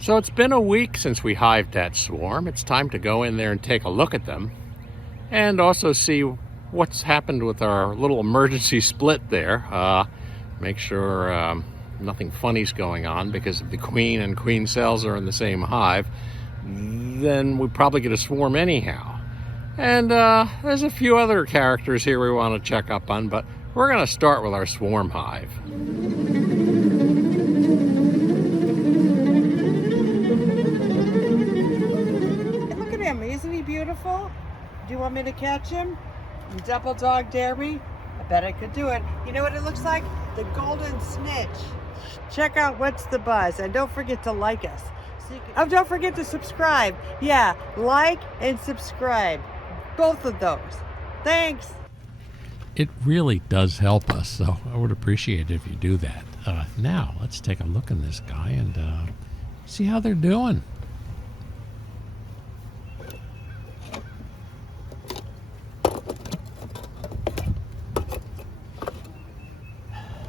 So it's been a week since we hived that swarm. It's time to go in there and take a look at them and also see what's happened with our little emergency split there. Make sure nothing funny's going on, because if the queen and queen cells are in the same hive, then we probably get a swarm anyhow. And there's a few other characters here we want to check up on, but we're going to start with our swarm hive. Look at him, isn't he beautiful? Do you want me to catch him? Double dog dare me? I bet I could do it. You know what it looks like? The golden snitch. Check out What's the Buzz, and don't forget to like us. Oh, don't forget to subscribe. Yeah, like and subscribe. Both of those. Thanks. It really does help us, so I would appreciate it if you do that. Now, let's take a look at this guy and see how they're doing.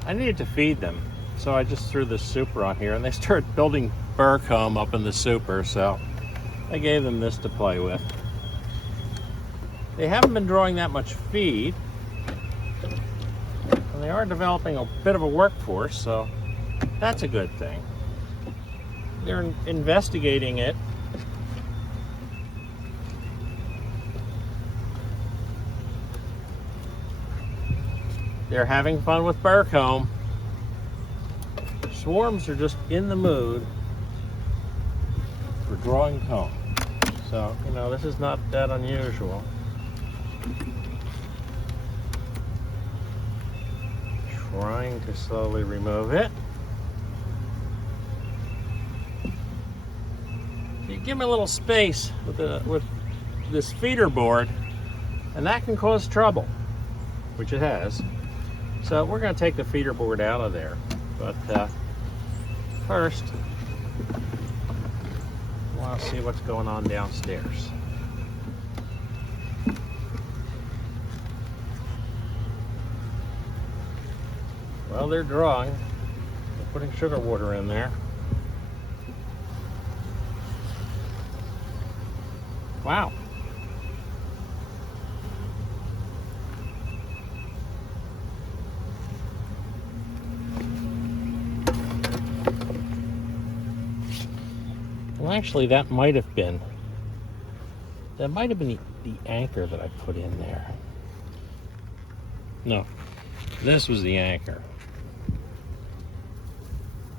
I needed to feed them, so I just threw this super on here, and they started building burr comb up in the super, so I gave them this to play with. They haven't been drawing that much feed, and they are developing a bit of a workforce, so that's a good thing. They're investigating it. They're having fun with burr comb. Swarms are just in the mood for drawing comb. So, you know, this is not that unusual. Trying to slowly remove it. You give me a little space with this feeder board, and that can cause trouble, which it has. So we're going to take the feeder board out of there. But first, I want to see what's going on downstairs. Well, they're drawing. They're putting sugar water in there. Wow. Well, actually, that might have been the anchor that I put in there. No, this was the anchor.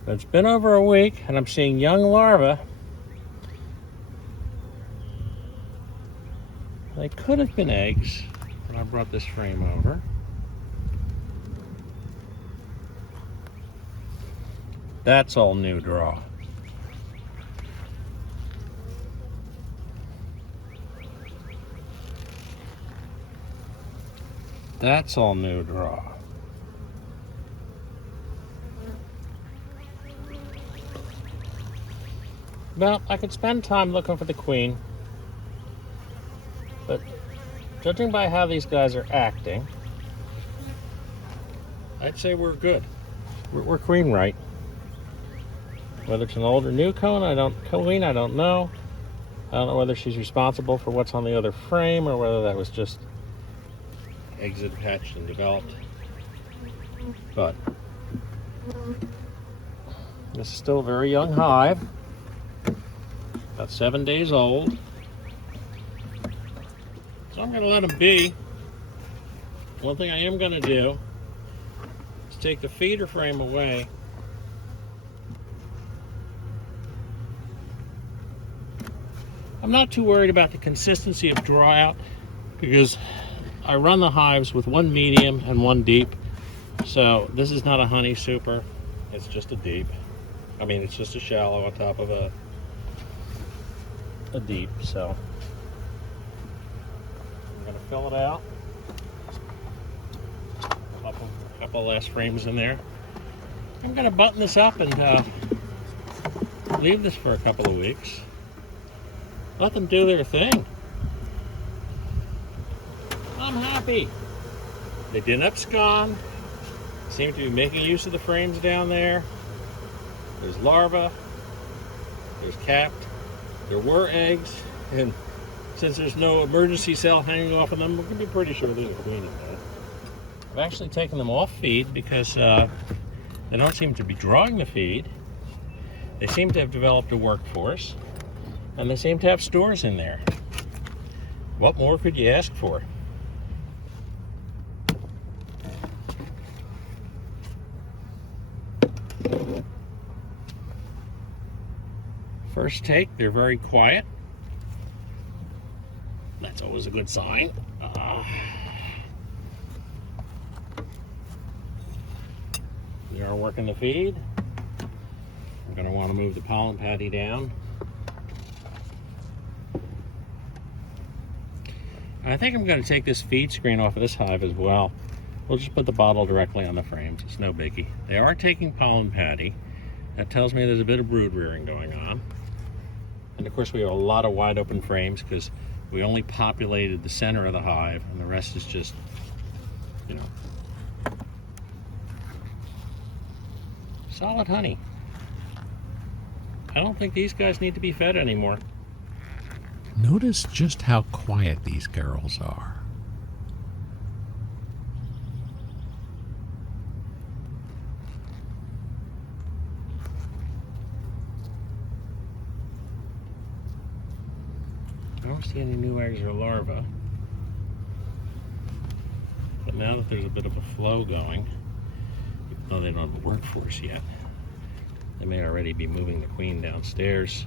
But it's been over a week, and I'm seeing young larvae. They could have been eggs when I brought this frame over. That's all new draw. That's all new draw. Well, I could spend time looking for the queen, but judging by how these guys are acting, I'd say we're good. We're queen right. Whether it's an old or new queen, I don't know. I don't know whether she's responsible for what's on the other frame or whether that was just eggs that hatched and developed. But this is still a very young hive, about 7 days old. So I'm going to let them be. One thing I am going to do is take the feeder frame away. I'm not too worried about the consistency of draw out, because I run the hives with one medium and one deep. So this is not a honey super, it's just a deep. I mean, it's just a shallow on top of a deep. So I'm gonna fill it out. A couple last frames in there. I'm gonna button this up and leave this for a couple of weeks. Let them do their thing. I'm happy. They didn't abscond. Seem to be making use of the frames down there. There's larvae. There's capped. There were eggs, and since there's no emergency cell hanging off of them, we can be pretty sure there's a queen in there. I've actually taken them off feed because they don't seem to be drawing the feed. They seem to have developed a workforce, and they seem to have stores in there. What more could you ask for? First take, they're very quiet. That's always a good sign. We are working the feed. I'm going to want to move the pollen patty down. I think I'm going to take this feed screen off of this hive as well. We'll just put the bottle directly on the frames. It's no biggie. They are taking pollen patty. That tells me there's a bit of brood rearing going on. And of course we have a lot of wide open frames because we only populated the center of the hive and the rest is just, you know, solid honey. I don't think these guys need to be fed anymore. Notice just how quiet these girls are. I don't see any new eggs or larvae. But now that there's a bit of a flow going, even though they don't have a workforce yet, they may already be moving the queen downstairs.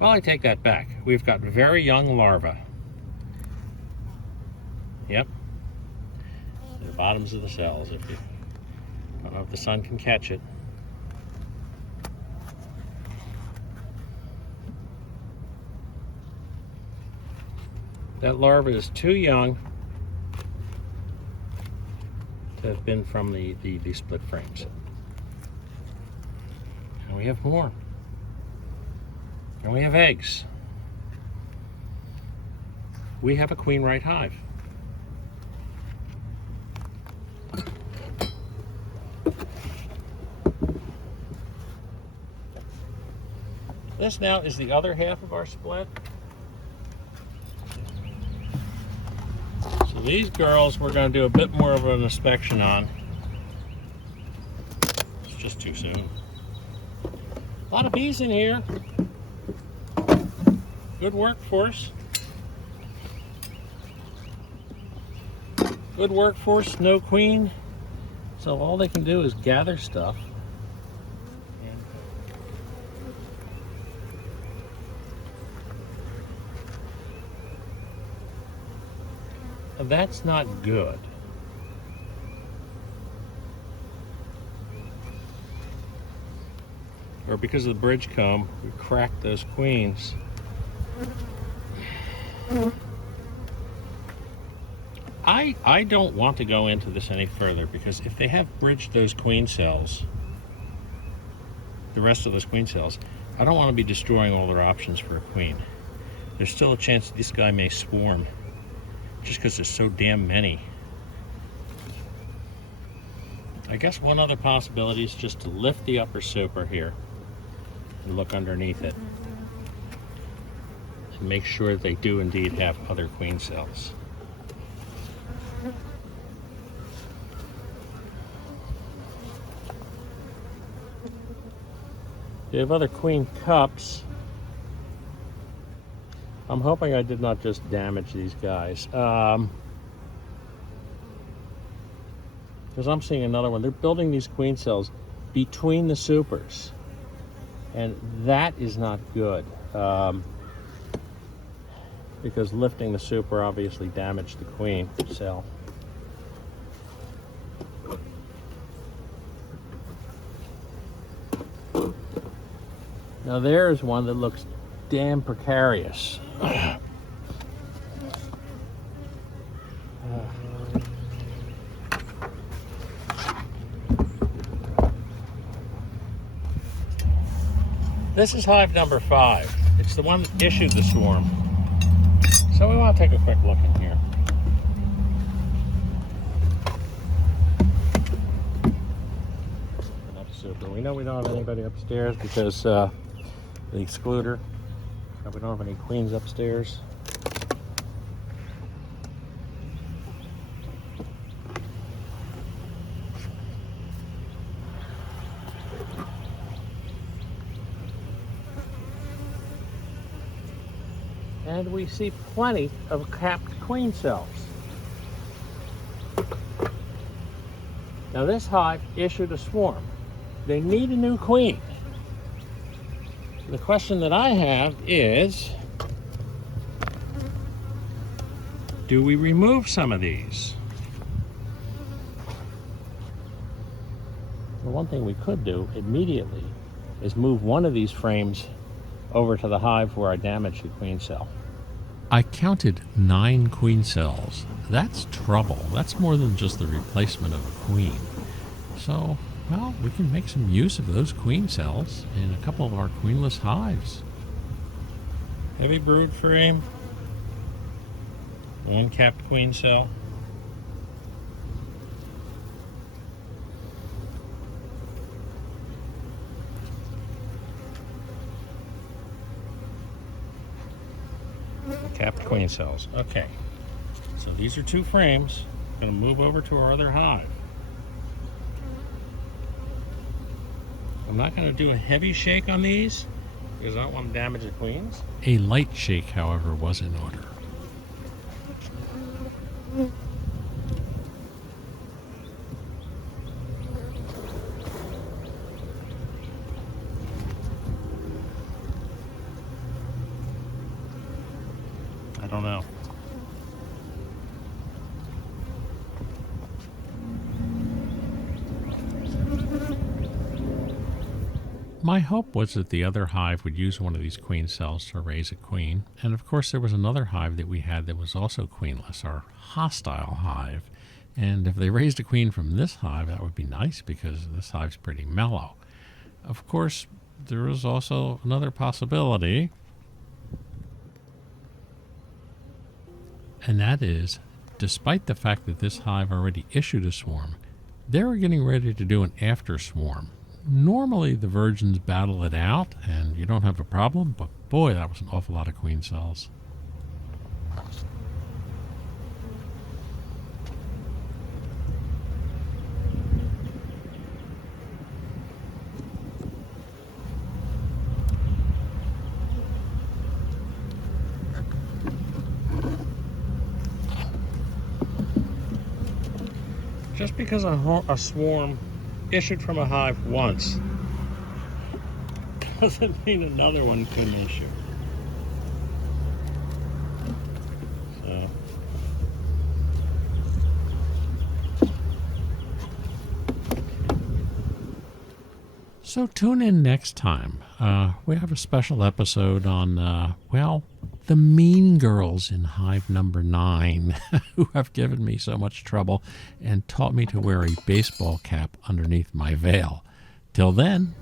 Well, I take that back. We've got very young larvae. Yep. The bottoms of the cells, if you don't know if the sun can catch it. That larva is too young to have been from the split frames. And we have more. And we have eggs. We have a queen right hive. This now is the other half of our split. So these girls we're going to do a bit more of an inspection on. It's just too soon. A lot of bees in here. Good workforce. Good workforce, no queen. So all they can do is gather stuff. And that's not good. Or because of the bridge comb, we cracked those queens. I don't want to go into this any further because if they have bridged those queen cells, the rest of those queen cells, I don't want to be destroying all their options for a queen. There's still a chance that this guy may swarm just because there's so damn many. I guess one other possibility is just to lift the upper super here and look underneath it and make sure they do indeed have other queen cells. They have other queen cups. I'm hoping I did not just damage these guys. Because I'm seeing another one. They're building these queen cells between the supers. And that is not good. Because lifting the super obviously damaged the queen cell. Now there's one that looks damn precarious. This is hive number 5. It's the one that issued the swarm. So we want to take a quick look in here. Enough super we know we don't have anybody upstairs because the excluder. We don't have any queens upstairs. And we see plenty of capped queen cells. Now this hive issued a swarm. They need a new queen. The question that I have is, do we remove some of these? Well, one thing we could do immediately is move one of these frames over to the hive where I damaged the queen cell. I counted 9 queen cells. That's trouble. That's more than just the replacement of a queen. So, well, we can make some use of those queen cells in a couple of our queenless hives. Heavy brood frame, 1 capped queen cell. Capped queen cells. Okay. So these are 2 frames. Going to move over to our other hive. I'm not going to do a heavy shake on these because I don't want to damage the queens. A light shake, however, was in order. I don't know. My hope was that the other hive would use one of these queen cells to raise a queen. And of course, there was another hive that we had that was also queenless, our hostile hive. And if they raised a queen from this hive, that would be nice because this hive's pretty mellow. Of course, there is also another possibility. And that is, despite the fact that this hive already issued a swarm, they were getting ready to do an after swarm. Normally the virgins battle it out and you don't have a problem, but boy, that was an awful lot of queen cells. Just because a swarm issued from a hive once doesn't mean another one couldn't issue. So tune in next time. We have a special episode on, well, the mean girls in Hive Number 9 who have given me so much trouble and taught me to wear a baseball cap underneath my veil. Till then.